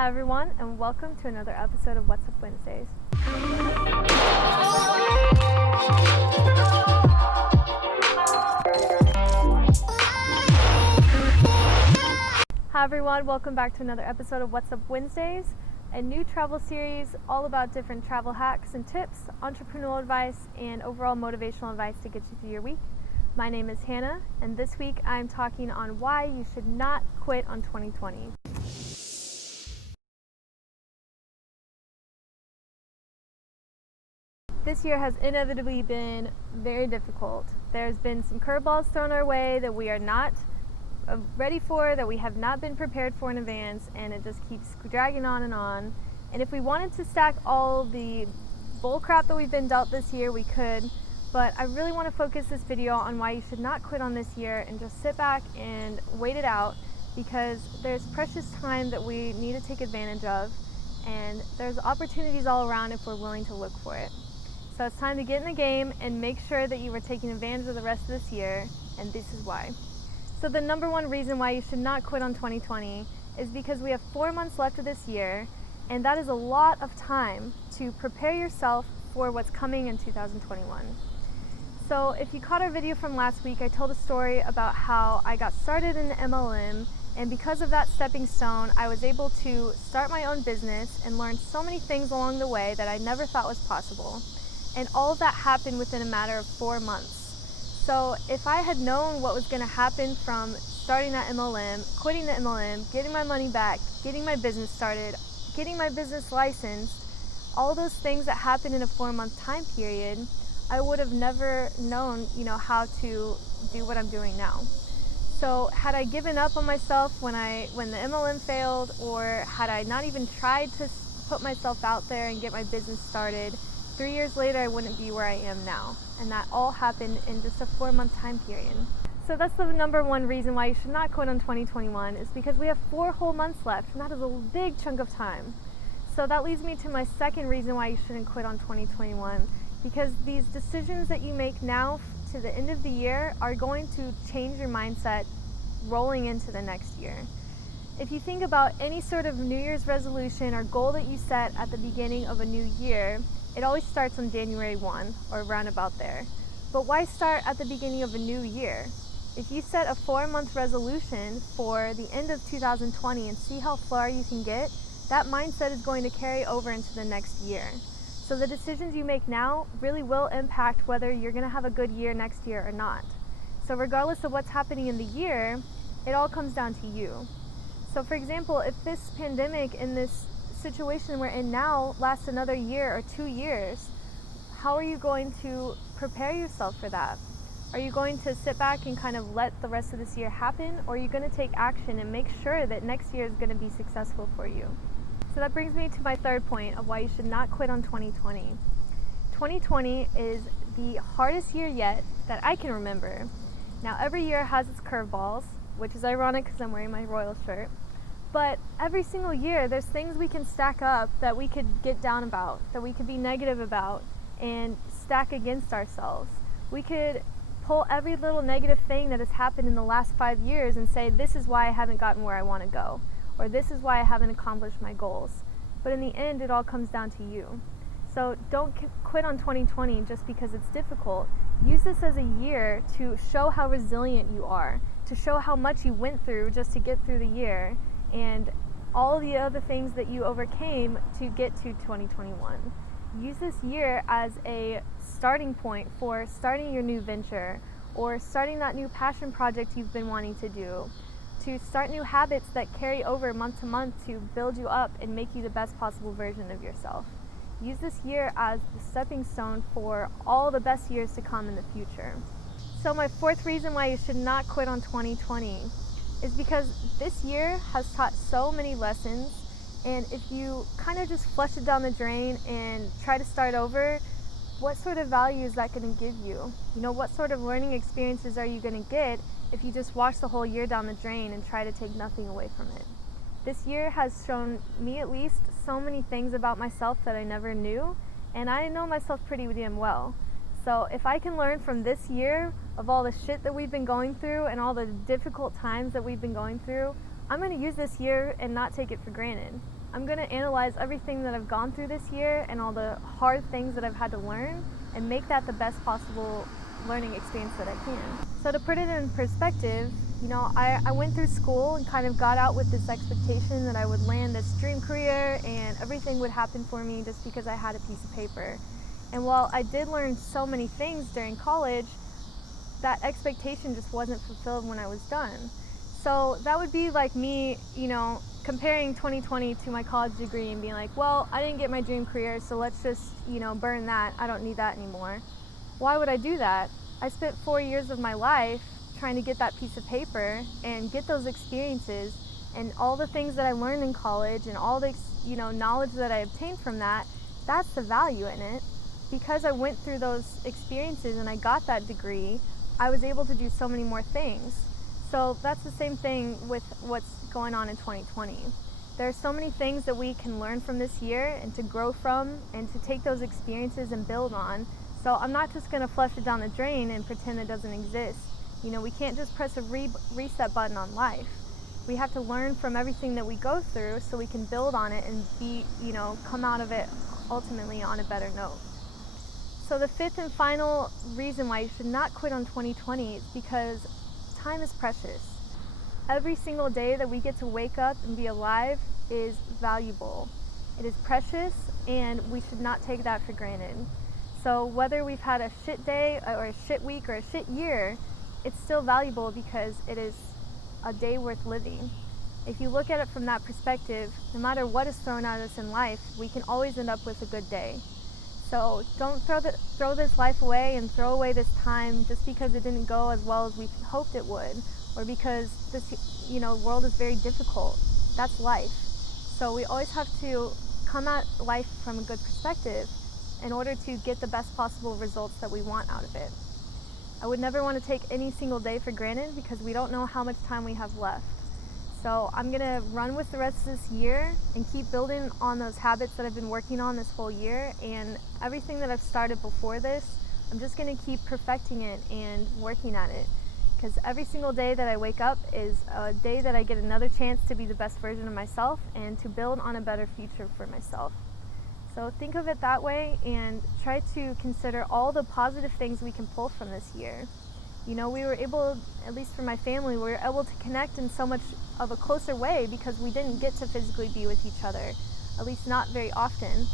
Hi everyone, and welcome to another episode of What's Up Wednesdays. Hi everyone, welcome back to another episode of What's Up Wednesdays, a new travel series all about different travel hacks and tips, entrepreneurial advice, and overall motivational advice to get you through your week. My name is Hannah, and this week I'm talking on why you should not quit on 2020. This year has inevitably been very difficult. There's been some curveballs thrown our way that we are not ready for, that we have not been prepared for in advance, and it just keeps dragging on and on. And if we wanted to stack all the bull crap that we've been dealt this year, we could, but I really want to focus this video on why you should not quit on this year and just sit back and wait it out, because there's precious time that we need to take advantage of, and there's opportunities all around if we're willing to look for it. So it's time to get in the game and make sure that you are taking advantage of the rest of this year, and this is why. So the number one reason why you should not quit on 2020 is because we have 4 months left of this year, and that is a lot of time to prepare yourself for what's coming in 2021. So if you caught our video from last week, I told a story about how I got started in the MLM, and because of that stepping stone, I was able to start my own business and learn so many things along the way that I never thought was possible. And all of that happened within a matter of 4 months. So if I had known what was going to happen from starting that MLM, quitting the MLM, getting my money back, getting my business started, getting my business licensed, all those things that happened in a 4-month time period, I would have never known, how to do what I'm doing now. So had I given up on myself when the MLM failed, or had I not even tried to put myself out there and get my business started, 3 years later, I wouldn't be where I am now. And that all happened in just a 4-month time period. So that's the number one reason why you should not quit on 2021, is because we have 4 whole months left, and that is a big chunk of time. So that leads me to my second reason why you shouldn't quit on 2021, because these decisions that you make now to the end of the year are going to change your mindset rolling into the next year. If you think about any sort of New Year's resolution or goal that you set at the beginning of a new year, it always starts on January 1 or around about there. But why start at the beginning of a new year? If you set a 4-month resolution for the end of 2020 and see how far you can get, that mindset is going to carry over into the next year. So the decisions you make now really will impact whether you're going to have a good year next year or not. So regardless of what's happening in the year, it all comes down to you. So for example, if this pandemic and this situation we're in now lasts another year or 2 years, how are you going to prepare yourself for that? Are you going to sit back and kind of let the rest of this year happen, or are you going to take action and make sure that next year is going to be successful for you? So that brings me to my third point of why you should not quit on 2020. 2020 is the hardest year yet that I can remember. Now every year has its curveballs, which is ironic because I'm wearing my Royal shirt. But every single year, there's things we can stack up that we could get down about, that we could be negative about, and stack against ourselves. We could pull every little negative thing that has happened in the last 5 years and say, this is why I haven't gotten where I want to go, or this is why I haven't accomplished my goals. But in the end, it all comes down to you. So don't quit on 2020 just because it's difficult. Use this as a year to show how resilient you are, to show how much you went through just to get through the year, and all the other things that you overcame to get to 2021. Use this year as a starting point for starting your new venture, or starting that new passion project you've been wanting to do, to start new habits that carry over month to month to build you up and make you the best possible version of yourself. Use this year as the stepping stone for all the best years to come in the future. So my fourth reason why you should not quit on 2020 is because this year has taught so many lessons, and if you kind of just flush it down the drain and try to start over, what sort of value is that going to give you? What sort of learning experiences are you going to get if you just wash the whole year down the drain and try to take nothing away from it? This year has shown me, at least, so many things about myself that I never knew, and I know myself pretty damn well. So if I can learn from this year of all the shit that we've been going through and all the difficult times that we've been going through, I'm going to use this year and not take it for granted. I'm going to analyze everything that I've gone through this year and all the hard things that I've had to learn and make that the best possible learning experience that I can. So to put it in perspective, I went through school and kind of got out with this expectation that I would land this dream career and everything would happen for me just because I had a piece of paper. And while I did learn so many things during college, that expectation just wasn't fulfilled when I was done. So that would be like me, comparing 2020 to my college degree and being like, well, I didn't get my dream career, so let's just, burn that. I don't need that anymore. Why would I do that? I spent 4 years of my life trying to get that piece of paper and get those experiences and all the things that I learned in college and all the, knowledge that I obtained from that. That's the value in it. Because I went through those experiences and I got that degree, I was able to do so many more things. So that's the same thing with what's going on in 2020. There are so many things that we can learn from this year and to grow from and to take those experiences and build on. So I'm not just going to flush it down the drain and pretend it doesn't exist. We can't just press a reset button on life. We have to learn from everything that we go through so we can build on it and come out of it ultimately on a better note. So the fifth and final reason why you should not quit on 2020 is because time is precious. Every single day that we get to wake up and be alive is valuable. It is precious and we should not take that for granted. So whether we've had a shit day or a shit week or a shit year, it's still valuable because it is a day worth living. If you look at it from that perspective, no matter what is thrown at us in life, we can always end up with a good day. So don't throw this life away and throw away this time just because it didn't go as well as we hoped it would, or because this world is very difficult. That's life. So we always have to come at life from a good perspective in order to get the best possible results that we want out of it. I would never want to take any single day for granted because we don't know how much time we have left. So I'm going to run with the rest of this year and keep building on those habits that I've been working on this whole year, and everything that I've started before this, I'm just going to keep perfecting it and working at it, because every single day that I wake up is a day that I get another chance to be the best version of myself and to build on a better future for myself. So think of it that way and try to consider all the positive things we can pull from this year. We were able, at least for my family, we were able to connect in so much of a closer way because we didn't get to physically be with each other, at least not very often.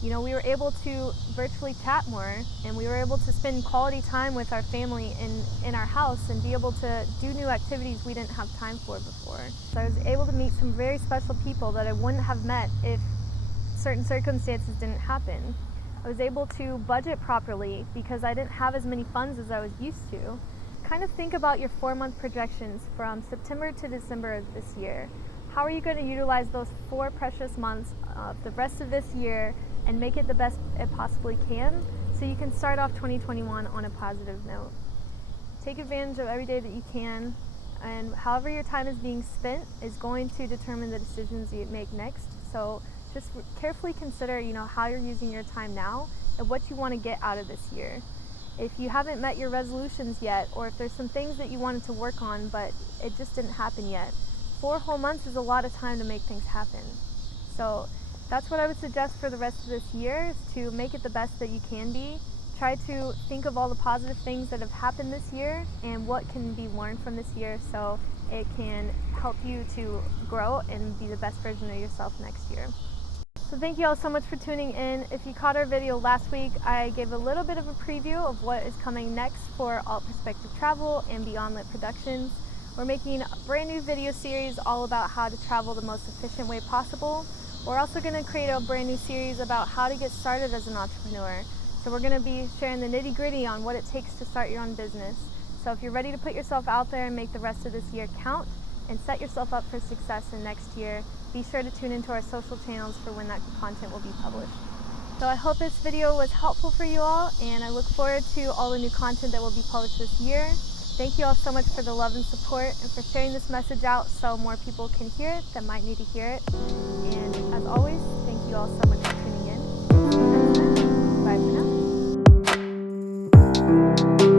We were able to virtually chat more, and we were able to spend quality time with our family in our house and be able to do new activities we didn't have time for before. So I was able to meet some very special people that I wouldn't have met if certain circumstances didn't happen. I was able to budget properly because I didn't have as many funds as I was used to. Kind of think about your 4-month projections from September to December of this year. How are you going to utilize those 4 precious months of the rest of this year and make it the best it possibly can so you can start off 2021 on a positive note? Take advantage of every day that you can, and however your time is being spent is going to determine the decisions you make next. So just carefully consider, how you're using your time now and what you want to get out of this year. If you haven't met your resolutions yet, or if there's some things that you wanted to work on but it just didn't happen yet, 4 whole months is a lot of time to make things happen. So that's what I would suggest for the rest of this year, is to make it the best that you can be. Try to think of all the positive things that have happened this year and what can be learned from this year so it can help you to grow and be the best version of yourself next year. So thank you all so much for tuning in. If you caught our video last week, I gave a little bit of a preview of what is coming next for Alt Perspective Travel and Beyond Lit Productions. We're making a brand new video series all about how to travel the most efficient way possible. We're also going to create a brand new series about how to get started as an entrepreneur. So we're going to be sharing the nitty-gritty on what it takes to start your own business. So if you're ready to put yourself out there and make the rest of this year count and set yourself up for success in next year, be sure to tune into our social channels for when that content will be published. So I hope this video was helpful for you all, and I look forward to all the new content that will be published this year. Thank you all so much for the love and support and for sharing this message out so more people can hear it that might need to hear it. And as always, thank you all so much for tuning in. Bye for now.